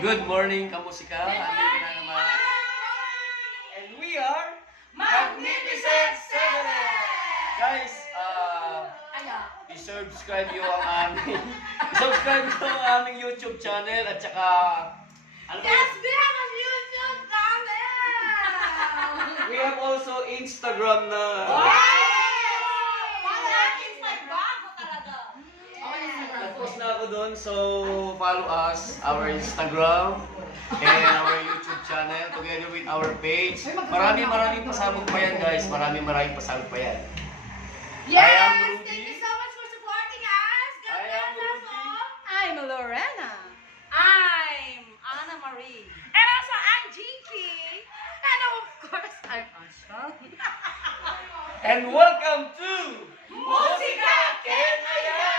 Good morning, kamusika. Andito na naman. And we are Magnificent Seven! Guys, i-subscribe nyo ang aming YouTube channel at saka ano ba yun? We have a YouTube channel! We have also Instagram na. Nag-post na ako doon, so follow us, our Instagram and our YouTube channel together with our page. Maraming pasabog pa yan, guys. Maraming pasabog pa yan. Yes! Thank you so much for supporting us! God I am bless us Ruby. all! I'm Lorena. I'm Anna Marie. And also, I'm Jinky. And of course, I'm Asha. And welcome to Musika Kenaya!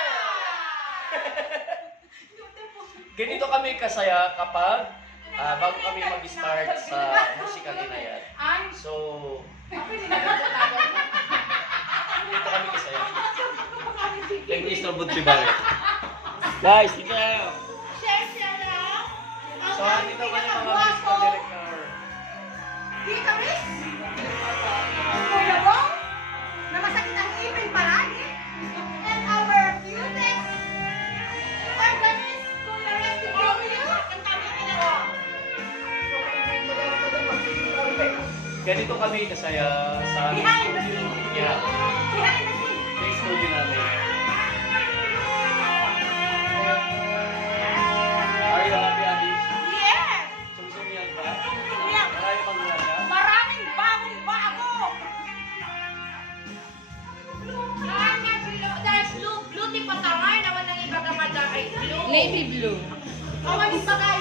Ganito kami kasaya kapag bago kami mag-start sa Musika Kenaya. So, ganito kami kasaya. Thank you, Mr. Butchibare. Guys, dito na. Share lang. So, dito kami mga musical director. Dito, Riz. Kuya Bong, na masakit ang ipin palagi. And our cutest organist, Kuya Resty Romeo. Ang kami Ganito kami kasaya sa aming Behind the studio. scene. Yeah, Behind the scenes. sa studio namin. Are you happy, Adi? Yes! Sumsumyan ba? Sumsumyan. Marami magulala? Maraming bagong-bago! There's blue tip at tawar naman ng iba kapag ay blue. Navy blue. Awan yung bagay